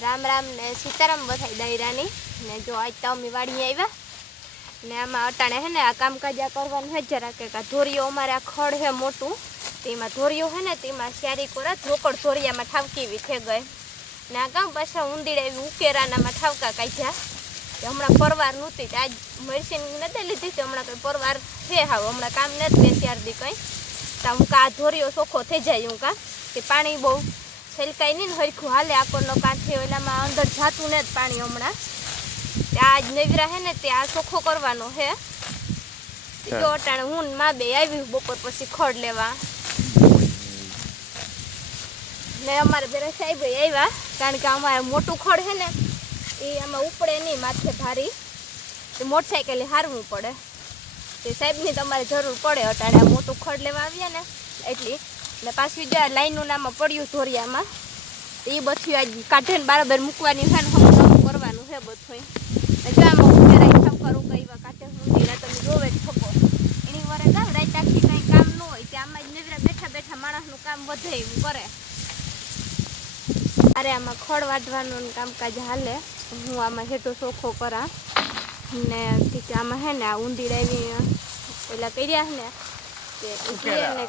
રામ રામ ને સીતારામ બધાય દાયરાની ને જો આજ તો અમે વાડીએ આવ્યા ને આમાં અટાણે હે ને આ કામકાજ કરવાનું હે જરા કે ધોરીઓ અમારે આ ખડ હે મોટું તેમાં ધોરીઓ હે ને તેમાં શ્યારી કોરા રોકડ ધોરિયામાં ઠાવકીવી થઈ ગઈ ને આ કામ પાછા ઊંડીડા એવી ઉકેરાનામાં ઠાવકા કાઢ્યા હમણાં પરવાર નહોતી આજ મરસીન નથી લીધી તો હમણાં કંઈ પરવાર છે હાવ હમણાં કામ નથી લે ત્યારથી કંઈ તો હું કા ધોરીઓ ચોખ્ખો થઈ જાય હું કા કે પાણી બહુ છલકાઈ નહીં ને હરખું હાલે આકોરનો કાંઠે ઓલામાં અંદર જાતું ને જ પાણી હમણાં આજ નવીરા હે ને તે આ ચોખ્ખો કરવાનો હે જો અટાણે હું માં બે આવી બપોર પછી ખડ લેવા ને અમારે બેરા સાહેબ આવ્યા કારણ કે અમારે મોટું ખડ હે ને એ આમાં ઉપડે નહીં માથે ભારી તો મોટરસાઇકલ હારવું પડે તે સાહેબની તમારે જરૂર પડે અટાણે મોટું ખડ લેવા આવ્યા ને એટલી ને પાછું જો લાઈનનું નામાં પડ્યું ધોરિયામાં એ બધું આજ કાઢીને બરાબર મૂકવાની છે ને હમણાં કરવાનું છે બધું ને જો આમાં ઉકેરાઈ ઠપકારું કઈ કાઢે ઊંડીના તમે જોવે જ થકો એની વરે કામ રાત આખી કંઈ કામ ન હોય કે આમાં જ નવીરા બેઠા બેઠા માણસનું કામ વધે એવું કરે અરે આમાં ખડ વાટવાનું કામકાજ હાલે હું આમાં હેઠો ચોખ્ખો કરા ને આમાં હે ને આ ઊંડીડા એવી પેલા કર્યા ને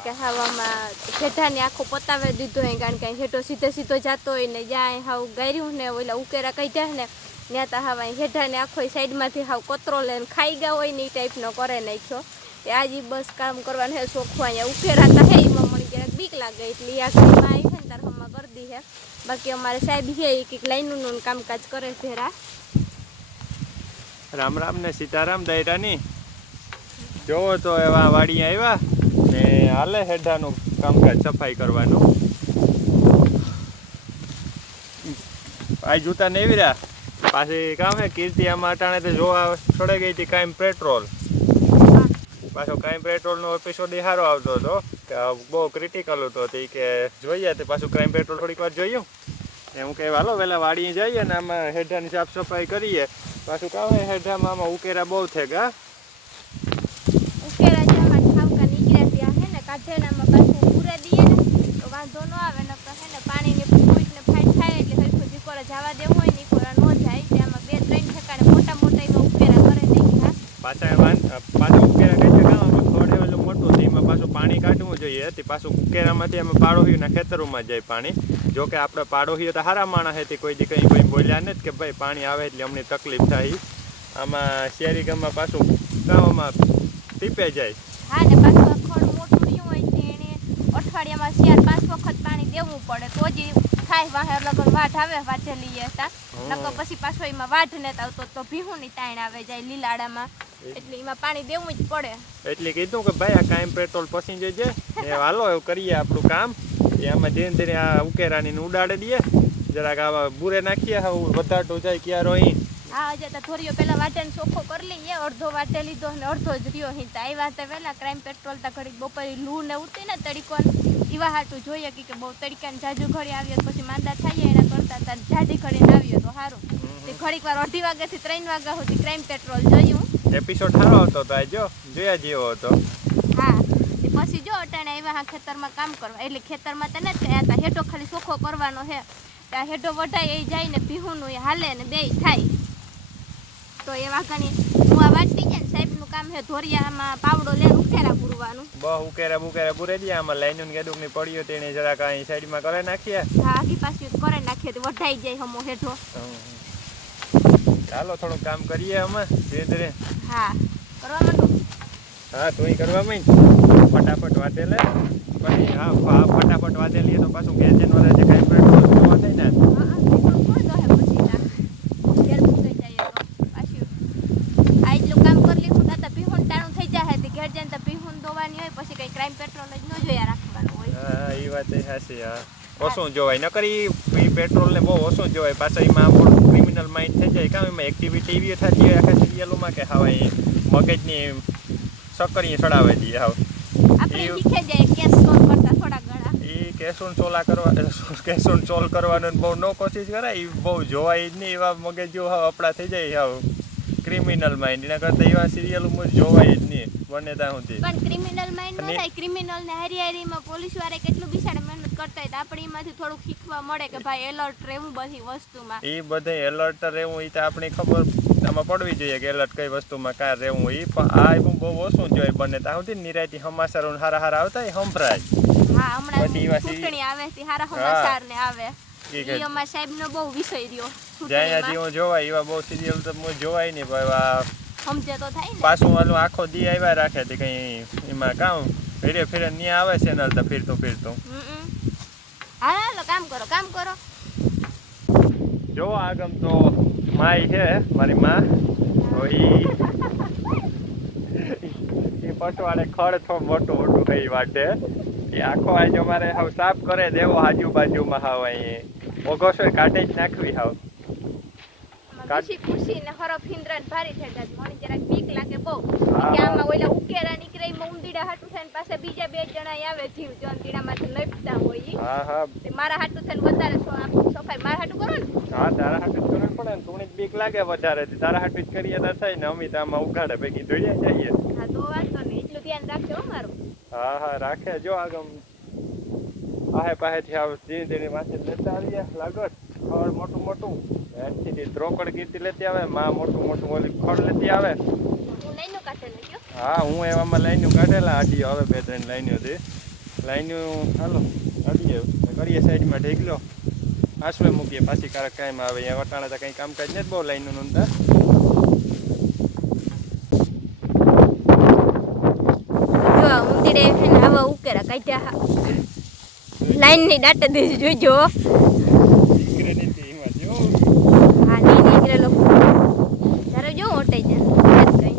કે હવામાં જેઠાને આખો પતાવી દીધો હોય કારણ કે હેઠો સીધો જતો હોય ને જ્યાં હાવ ગાર્યું ને ઓલા ઉકેરા કાઢ્યા ને ત્યાં તો હવા હેઠાને આખો સાઈડમાંથી હાવ કતરો લઈને ખાઈ ગયા હોય ને એ ટાઈપનો કરે નાખ્યો એ આજે બસ કામ કરવાનું હે ચોખ્ખું અહીંયા ઉકેરા તો હે એમાં મને જરાક બીક લાગે એટલે આ ઘરમાં આવી છે ને તાર હમણાં કરી દી હે બાકી અમારે સાહેબ છે એ કંઈક લાઈનનું કામકાજ કરે ભેરા રામ રામ ને સીતારામ દાયરાની જોવો તો એવા વાડીએ આવ્યા ને હાલે હેઠાનું કામકાજ સફાઈ કરવાનું આ જૂતા નેવી રહ્યા પાછી કામ હે કીર્તિ આમાં અટાણે તો જોવા છોડે ગઈ હતી કાંઈ પેટ્રોલ પાછો કાંઈ પેટ્રોલનો એપિસોડ સારો આવતો હતો કે બહુ ક્રિટિકલ હતો તે કે જોઈએ તો પાછું ક્રાઇમ પેટ્રોલ થોડીક વાર જોયું એમ કે હાલો વહેલા વાડીએ જઈએ ને આમાં હેઠાની સાફ સફાઈ કરીએ પાછું કામ હે હેઠામાં આમાં ઉકેરા બહુ છે ગા ઉકેરા જેમાં ઠાવકા નીકળ્યા ત્યાં હે ને કાઢેલામાં પાછું પૂરે દઈએ ને તો વાંધો ન આવે ને હે ને પાણીની ફૂટ ને ફાઈટ થાય એટલે હરખું જીકોરા જવા દેવું હોય ને કોરા ન જાય તેમાં 2-3 ઠેકાણે મોટા મોટા એવા ઉકેરા કરે નાખ્યા પાછા ઉકેરા કાઢ્યા કામ થોડે વેલું મોટું તો એમાં પાછું પાણી કાઢવું જોઈએ તે પાછું ઉકેરામાંથી અમે પાડોશીના ખેતરોમાં જાય પાણી જો કે આપણે પાડોશીઓ તો સારા માણસ હતી કોઈ દી કંઈ કોઈ બોલ્યા નથી કે ભાઈ પાણી આવે એટલે અમને તકલીફ થાય આમાં શહેરી ગામમાં પાછું ગામમાં ટીપે જાય હા ને પાછું આ ખડ મોટું રહ્યું હોય ને એને અઠવાડિયામાં 4-5 વખત પાણી દેવું પડે તો જ થાય વાહે લગન વાઢ આવે વાઢેલી હતા નકર પછી પાછો એમાં વાઢ ને આવતો તો ભીહુંની તાણ આવે જાય લીલાડામાં એટલે એમાં પાણી દેવું જ પડે એટલે કીધું કે ભાઈ આ કાંઈ પેટ્રોલ પસી જજે એ હાલો એવું કરીએ આપણું કામ એ આમાં ધીરે ધીરે આ ઉકેરાની ઉડાડી દઈએ જરાક આવા બુરે નાખીએ હવે વધારતો જાય ક્યારો અહીં હા હજે તો થોડીઓ પેલા વાટેને ચોખ્ખો કરી લઈએ અડધો વાટે લીધો ને અડધો જ રહ્યો અહીં તો આવ્યા તો વહેલા ક્રાઇમ પેટ્રોલ તો ઘડીક બપોરે લૂ ને ઉઠી ને તડીકો એવા હાટું જોઈએ કે બહુ તડકાને જાજુ ઘડી આવ્યો પછી માંદા થાય એના કરતા તાર જાડી ઘડીને આવ્યો તો સારું તે ઘડીક વાર 2:30 વાગ્યાથી 3 વાગ્યા સુધી ક્રાઇમ પેટ્રોલ જોયું એપિસોડ સારો હતો તો આ જો જોયા જેવો હતો હા પછી જો અટાણે આવ્યા હા ખેતરમાં કામ કરવા એટલે ખેતરમાં તો નથી ગયા હતા હેઠો ખાલી ચોખ્ખો કરવાનો છે ત્યાં હેઠો વઢાય એ જાય ને ભીહુંનું એ હાલે ને બે થાય તો એવા ઘણી હું આ વાટતી જાય ને સાહેબનું કામ છે ધોરિયામાં પાવડો લઈને ઉકેરા પૂરવાનું બહુ ઉકેરા પૂરે દે આમાં લાઈનું ગેડુકની પડ્યો તેને જરાક અહીં સાઈડમાં કરે નાખીએ હા આખી પાછી કરે નાખીએ તો વઢાઈ જાય હમો હેઠો ચાલો થોડું કામ કરીએ અમે ધીરે ધીરે હા કરવા માંડો હા તું કરવા માંડ ફટાફટ વાટે લે પછી હા ફટાફટ વાટે લઈએ તો પાછું ગેજન વાળા જે કાંઈ પેટ્રોલ જોવા થાય ને ઓછું જોવાય નકર એ પેટ્રોલ ને બહુ ઓછું જોવાય પાછા એમાં આપણું ક્રિમિનલ માઇન્ડ થઈ જાય કામ એમાં એક્ટિવિટી એવી થતી હોય આખા સિરિયલોમાં કે હા મગજની સક્કરી ચડાવી દઈએ હાવ કેસોન સોલ કરવાનું બહુ નો કોશિશ કરાય એ બહુ જોવાય જ નહીં એવા મગજ જો હાવ અપડા થઈ જાય હાવ ક્રિમિનલ માઇન્ડ એના કરતા એવા સિરિયલ જોવાય જ નહીં બને ત્યાં સુધી પણ ક્રિમિનલ માઇન્ડ નો થાય ક્રિમિનલ ને હારી હારીમાં પોલીસ વાળા કેટલું બિચારા મહેનત કરતા હોય તો આપણે એમાંથી થોડુંક શીખવા મળે કે ભાઈ એલર્ટ રહેવું બધી વસ્તુમાં. એ બધે એલર્ટ રહેવું એ તો આપણી ખબર આમાં પડવી જોઈએ કે એલર્ટ કઈ વસ્તુમાં કાં રહેવું એ પણ આ એવું બહુ ઓછું જોઈએ બને ત્યાં સુધી નિરાયતી સમાચારો હારા હારા આવતા એ સંભળાય. હા હમણાં ચૂંટણી આવે છે હારા સમાચાર ને આવે એ અમારા સાહેબનો બહુ વિષય રહ્યો. જ્યાં જ્યાં હું જોવાય એવા બહુ સિરિયલ તો જોવાય નહીં ભાઈ સમજે તો થાય ને. પાછું વાલું આખો દી આવ્યા રાખે તે કઈ એમાં કામ ફેરે ફેરે ન્યા આવે ચેનલ તો ફીરતું ફીરતું. હાલો કામ કરો. જો આગમ તો માય છે મારી માં તો એ પટવાડે ખડ થોડું મોટું મોટું કઈ વાટે એ આખો આજ અમારે હાવ સાફ કરે દેવો આજુબાજુમાં હાવ અહીં ઓગોસો કાઢે જ નાખવી હાવ. ખુશી ને હરફ હિન્દ્રન ભારી થઈ જાય મને જરાક બીક લાગે બહુ કે આમાં ઓલા ઉકેરા નીકળે એમાં ઉંદીડા હાટું થઈને પાછા બીજા 2 જણા આવે જીવ જંતીડામાંથી નપતા હોય. હા હા મારા હાટું થઈને વધારે સફાઈ મારા હાટું કરો ને. હા તારા હાટું જ કરવું પડે ને તું બીક લાગે વધારે તારા હાટું જ કરીએ તો થાય ને અમિત આમાં ઉઘાડે ભેગી જોઈએ જઈએ. હા તો વાંધો નહીં એટલું ધ્યાન રાખજો હો મારું. હા હા રાખે જો આગમ આહે પાહેથી આવ ધીરે ધીરે માથે લેતા આવીએ લાગત ખડ મોટું મોટું એથી દ્રોકડ કીર્તિ લેતી આવે માં મોટું મોટું ઓલી ખડ લેતી આવે. હા હું એવામાં લાઈનું કાઢેલા આડીઓ હવે 2-3 લાઈનો દે લાઈનું હાલો આડીએ કરીએ સાઈડમાં ઢેકલો આસવે મૂકીએ પાછી કારક કાયમ આવે અહીંયા વટાણા તો કંઈ કામકાજ નથી બહુ લાઈનનું નોંધતા. જો ઉંદીડે છે ને આવા ઉકેરા કાઢ્યા લાઈન ની દાટે દેજો જોજો. હા નહીં નીકળેલો તારે જો ઓટાઈ જાય કઈ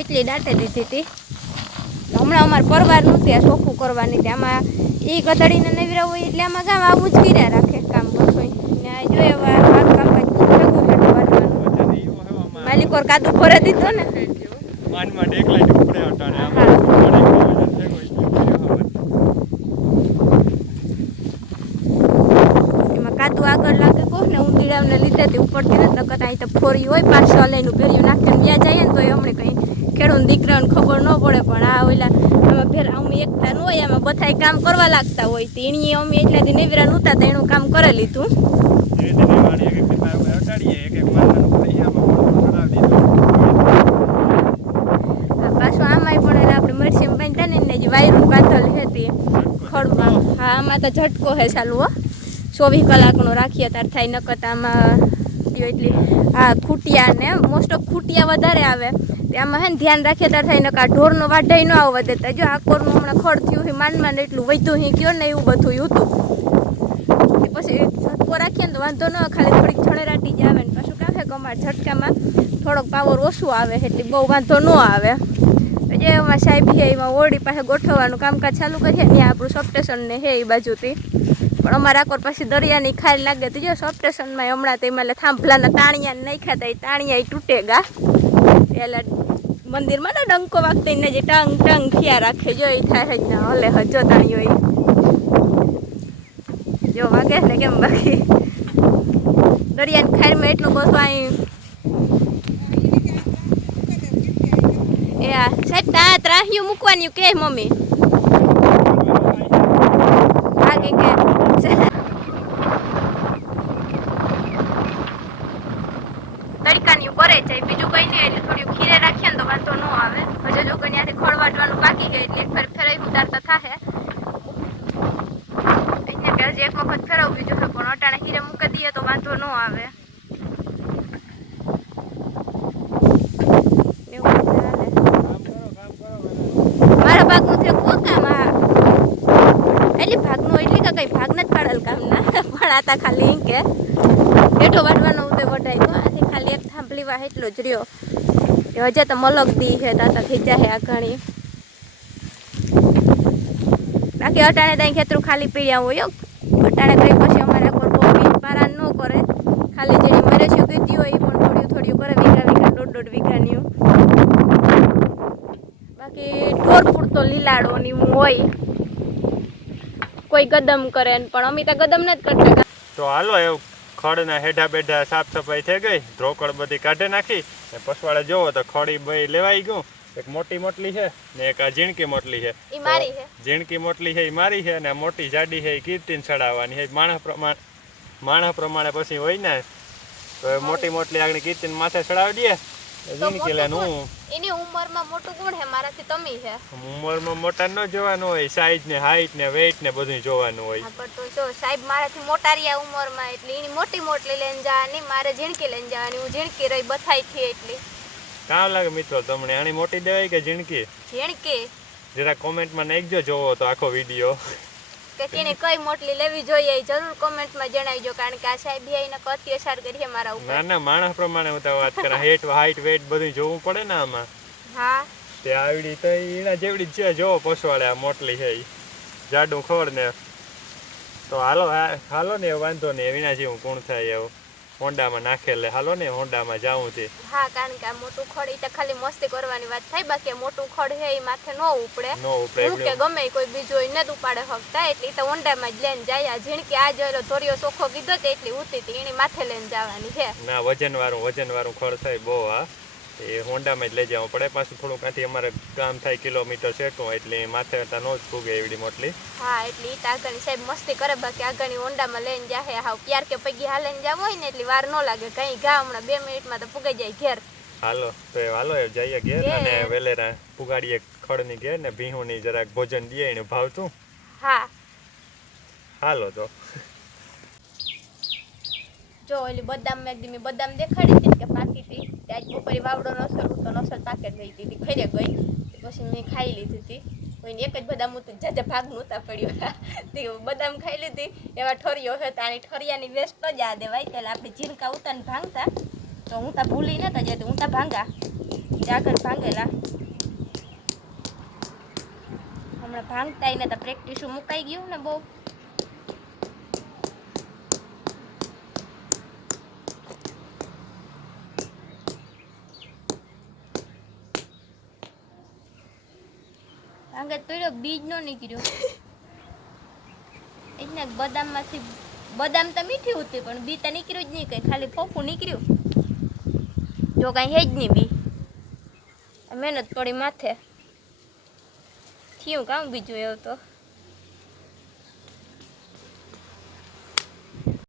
એટલી દાટે દીધી હતી. હમણાં અમારે પરવારનું ત્યાં ચોખ્ખું કરવાની હતી આમાં એ કતડીને નવીરા હોય એટલે આમાં કામ આવું જ કર્યા રાખે કામ કરશું ને જો એવા કામકાજ ભેગું માલિકોર કાદુ ભરે દીધો ને એમાં કાદુ આગળ લાગે કોહ ને ઉંદીડાને લીધે ઉપરથી ને તકત અહીં તો ફોરી હોય પાછળ લઈને ભેર્યું નાખીને ત્યાં જઈએ ને તો હમણાં કંઈ ખેડૂત દીકરાને ખબર ન પડે પણ આ ઓલા આમાં ફેર અમે એકલા ન હોય આમાં બધા કામ કરવા લાગતા હોય તો એની અમે એટલાથી નેવરા નહોતા તો એનું કામ કરી લીધું. પાછું આમાંય પણ એને આપણે મરસી બાંધતા ને જે વાયરું બાંધેલી હતી ખડમાં હા આમાં તો ઝટકો હે ચાલુ હો 24 કલાકનો રાખીએ તાર થાય નકત આમાં એટલી આ ખૂટિયા ને મોસ્ટ ઓફ ખૂટિયા વધારે આવે આમાં હે ને ધ્યાન રાખીએ તાર થાય નકા ઢોરનો વાઢાઈ ન આવવા દેતા. જો આ કોરનું હમણાં ખડ થયું છે માંડ એટલું વધ્યું હી ગયો ને એવું બધું હતું પછી ઝટકો રાખીએ ને તો વાંધો ન ખાલી થોડીક છણેરાટી જ આવે ને પાછું કાં છે ગમાડ ઝટકામાં થોડોક પાવર ઓછું આવે એટલે બહુ વાંધો ન આવે. જે એમાં સાહેબ છે એમાં ઓરડી પાસે ગોઠવવાનું કામકાજ ચાલુ કરીએ ત્યાં આપણું સબસ્ટેશન ને છે એ બાજુથી પણ અમારા આકોર પાછી દરિયાની ખાઈ લાગે તો જો સબસ્ટેશનમાં હમણાં તો એમાં થાંભલાના તાણિયા નાખ્યા હતા એ તાણિયા તૂટે ગા એટલે મંદિરમાં ને ડંકો વાગતી ને જે ટંગ ટંગ થયા રાખે જો એ થાય જ ના હલે હજો તાણિયો એ જો વાગે ને કેમ બાકી દરિયાની ખાઈમાં એટલું બધું અહીં એ સાહેબ તા ત્રાહિયું મૂકવાની કે મમ્મી આગે કે તડકાની ભરે જાય બીજું કઈ નહીં એટલે થોડી ખીરે રાખીએ ને તો વાંધો ન આવે. હજુ જો કોઈ ત્યાંથી ખડ વાટવાનું બાકી છે એટલે એક ફેર ફેરાઈ ઉતારતા થાશે એટલે કે હજી એક વખત ફેરવવી જોઈએ પણ અટાણે ખીરે મૂકી દઈએ તો વાંધો ન આવે. મારા ભાગનું છે કોકામાં એટલે ભાગનું એટલે કે કઈ ભાગ નથી પાડેલ કામના પણ આતા ખાલી કે બેઠો વાટવાનો ઉતે વઢાઈ તો આથી ખાલી એક થાંભલી વા એટલો જ રહ્યો હજે તો મલક દી છે તાતા ખીચા છે આ ઘણી બાકી અટાણે ત્યાં ખેતરું ખાલી પીડ્યા હોય અટાણે કઈ પછી અમારે કોઈ બહુ બીજ પારાન ન કરે ખાલી જેની મરેશું કીધી હોય એ પણ થોડી કરે વીઘા 1.5 વીઘાની બાકી ઢોર પૂરતો લીલાડો ની હોય કોઈ ગદમ કરે પણ અમે તો ગદમ નથી કરતા. તો હાલો એવું ખડના હેઠા બેઠા સાફ સફાઈ થઈ ગઈ ધ્રોકડ બધી કાઢી નાખી ને પછવાડે જોવો તો ખડી બઈ લેવાઈ ગયું એક મોટી મોટલી છે ને એક આ ઝીણકી મોટલી છે. ઈ મારી છે. ઝીણકી મોટલી છે એ મારી છે અને આ મોટી જાડી છે એ કીર્તિને ચડાવવાની છે. માણસ પ્રમાણે પછી હોય ને તો એ મોટી મોટલી આગળ કીર્તિને માથે ચડાવી દે. ઝીણકી લઈને હું એની ઉંમરમાં મોટું કોણ છે? મારાથી તમે છે. ઉંમરમાં મોટા ન જોવાનું હોય, સાઈઝ ને હાઈટ ને વેઇટ ને બધું જોવાનું હોય. હા પણ તો જો સાહેબ મારાથી મોટા રહ્યા ઉંમરમાં એટલે એની મોટી મોટલી લઈને જવાની, મારે ઝીણકી લઈને જવાની. હું ઝીણકી રહી બથાઈ થી એટલી. કામ લાગે મિત્રો તમને આની મોટી દેવાય કે ઝીણકી? ઝીણકી. જરા કોમેન્ટમાં નાખજો જોવો તો આખો વિડીયો. કે કેને કઈ મોટલી લેવી જોઈએ એ જરૂર કોમેન્ટમાં જણાવજો, કારણ કે આ સાહેબ એને અત્યાચાર કરીએ મારા ઉપર. ના ના, માણસ પ્રમાણે હું તો વાત કરા. હાઈટ વેટ બધું જોવું પડે ને આમાં. હા તે આવડી તો એના જેવડી જ છે. જોવો પોસવાડે આ મોટલી છે ઈ જાડું ખોડ ને. તો હાલો ને વાંધો નહીં, વિના જેવું કોણ થાય એવું. હોન્ડામાં નાખેલે હાલો ને, હોન્ડામાં જાઉં તે. હા કારણ કે આ મોટું ખડ ઈ તો ખાલી મસ્તી કરવાની વાત થાય, બાકી મોટું ખડ છે એ માથે ન ઉપડે. હું કે ગમે કોઈ બીજો ન ઉપાડે શકતા, એટલે ઈ તો હોન્ડામાં જ લઈને જાય. ઝીણકી આ જોયેલો ધોરિયો ચોખ્ખો કીધો તે એટલી ઉતી હતી, એની માથે લઈને જવાની છે. ના, વજન વાળું ખડ થાય બહુ. હા, એ હોન્ડામાં જ લઈ જવું પડે. પાછું થોડુંક આથી અમારે કામ થાય કિલોમીટર સેટું, એટલે માથે હતા નો જ ફૂગે એવડી મોટલી. હા એટલે ઈ તો આગળની સાહેબ મસ્તી કરે, બાકી આગળની હોન્ડામાં લઈને જાય. હાવ પ્યાર કે પગી હાલીને જાવ હોય ને એટલી વાર ન લાગે. કઈ ગા હમણાં 2 મિનિટમાં તો પુગાઈ જાય ઘેર. હાલો જઈએ ઘેર અને વેલેરા પુગાડીએ ખડની ઘેર ને ભીહુની જરાક ભોજન દઈએ એને ભાવતું. હા હાલો તો જો ઓલી બદામ મેં બદામ દેખાડી હતી કે પાકી હતી. આજ બપોરે વાવડો નસલ પાકેટ ગઈ હતી, ખરી ગઈ. પછી મેં ખાઈ લીધી હતી. કોઈને એક જ બદામ હતું, જાજા ભાગ નહોતા પડ્યો. તે બદામ ખાઈ લીધી. એવા ઠરિયો હતા, આની ઠરિયાની વેસ્ટ ન જ આ દેવાય. એટલે આપણે ઝીણકા ઉતાને ભાંગતા તો હું તા ભૂલી નતા જતી, હું તા ભાંગા આગળ ભાંગેલા. હમણાં ભાંગતા એને તો પ્રેક્ટિસ મુકાઈ ગયું ને બહુ. આગળ તો બીજ નો નીકળ્યો. એટલે બદામમાંથી બદામ તો મીઠી હતી પણ બી તો નીકળ્યું જ નહીં, કઈ ખાલી ફોફું નીકળ્યું. જો કઈ હે જ નહીં બી. મહેનત પડી માથે થયું કામ બીજું એવું તો.